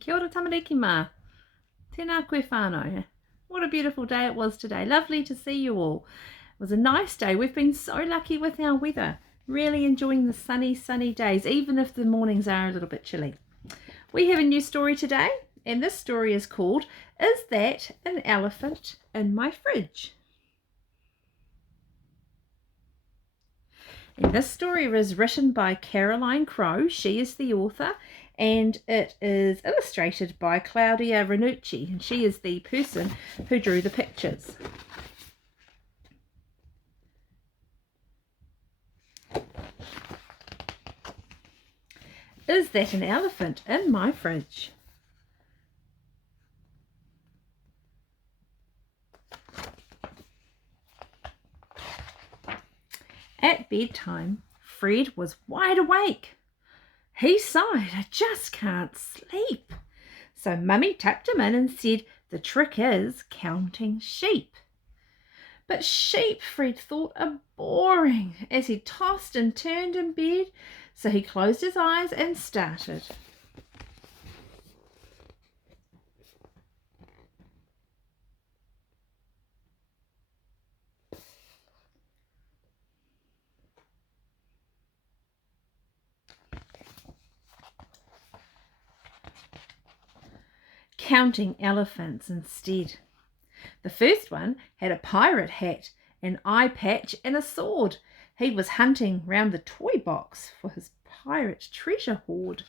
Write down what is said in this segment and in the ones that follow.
Kia ora tamariki mā. Tēnā koe whānau. What a beautiful day it was today. Lovely to see you all. It was a nice day. We've been so lucky with our weather. Really enjoying the sunny days, even if the mornings are a little bit chilly. We have a new story today, and this story is called, Is That an Elephant in My Fridge? And this story was written by Caroline Crowe. She is the author, and it is illustrated by Claudia Ranucci, and she is the person who drew the pictures. Is that an elephant in my fridge? At bedtime, Fred was wide awake. He sighed, I just can't sleep. So Mummy tucked him in and said, the trick is counting sheep. But sheep, Fred thought, are boring as he tossed and turned in bed, so he closed his eyes and started. Counting elephants instead. The first one had a pirate hat, an eye patch and a sword. He was hunting round the toy box for his pirate treasure hoard.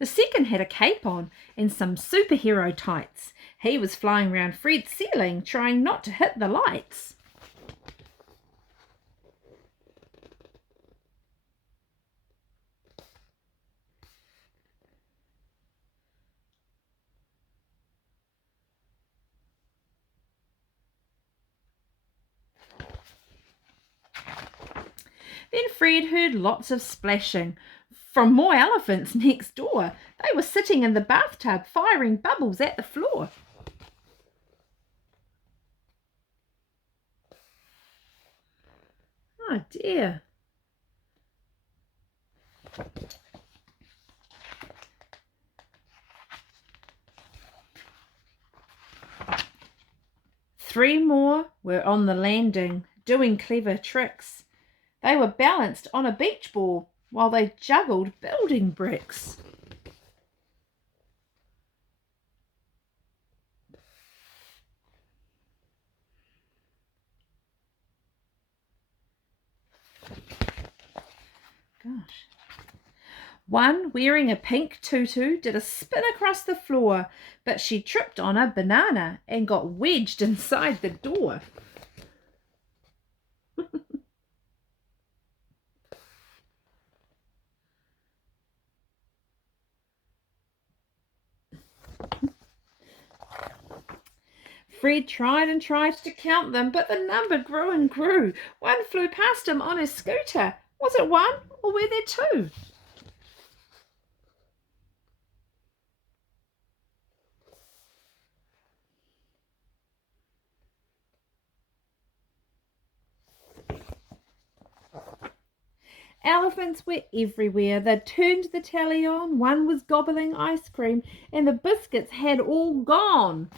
The second had a cape on and some superhero tights. He was flying round Fred's ceiling, trying not to hit the lights. Then Fred heard lots of splashing from more elephants next door. They were sitting in the bathtub, firing bubbles at the floor. Oh dear. Three more were on the landing, doing clever tricks. They were balanced on a beach ball while they juggled building bricks. Gosh. One, wearing a pink tutu, did a spin across the floor, but she tripped on a banana and got wedged inside the door. Fred tried and tried to count them, but the number grew and grew. One flew past him on his scooter. Was it one, or were there two? Elephants were everywhere. They turned the tally on. One was gobbling ice cream, and the biscuits had all gone.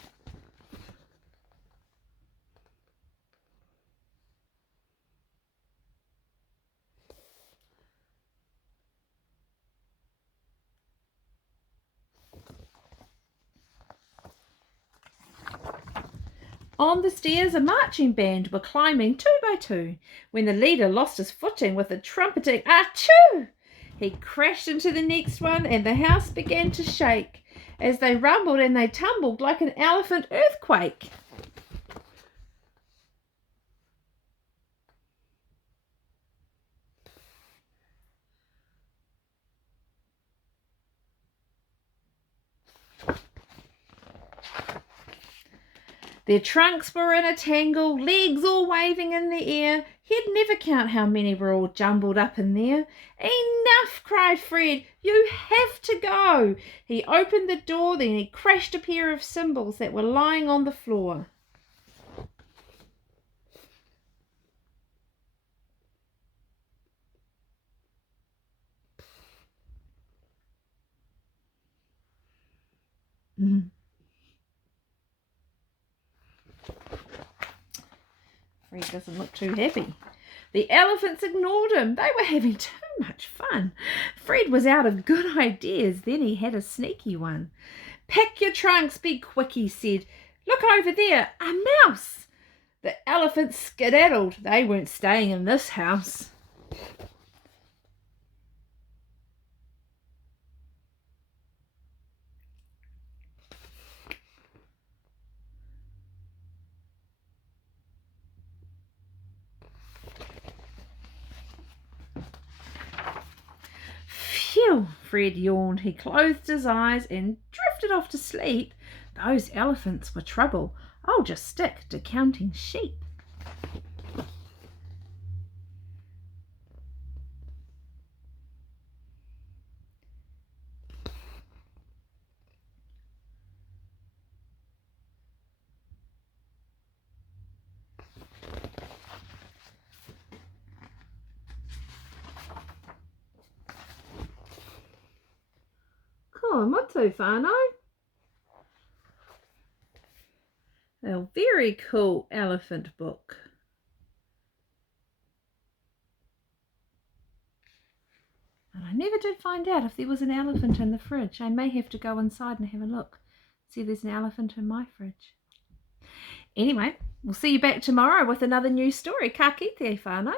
On the stairs, a marching band were climbing 2 by 2 when the leader lost his footing with a trumpeting achoo. He crashed into the next one, and the house began to shake as they rumbled and they tumbled like an elephant earthquake. Their trunks were in a tangle, legs all waving in the air. He'd never count how many were all jumbled up in there. Enough, cried Fred. You have to go. He opened the door, then he crashed a pair of cymbals that were lying on the floor. Fred doesn't look too happy. The elephants ignored him. They were having too much fun. Fred was out of good ideas. Then he had a sneaky one. Pack your trunks, be quick, he said. Look over there, a mouse. The elephants skedaddled. They weren't staying in this house. Phew, Fred yawned. He closed his eyes and drifted off to sleep. Those elephants were trouble. I'll just stick to counting sheep. Ko motu whānau. A very cool elephant book. And I never did find out if there was an elephant in the fridge. I may have to go inside and have a look. See if there's an elephant in my fridge. Anyway, we'll see you back tomorrow with another new story. Ka kite whānau.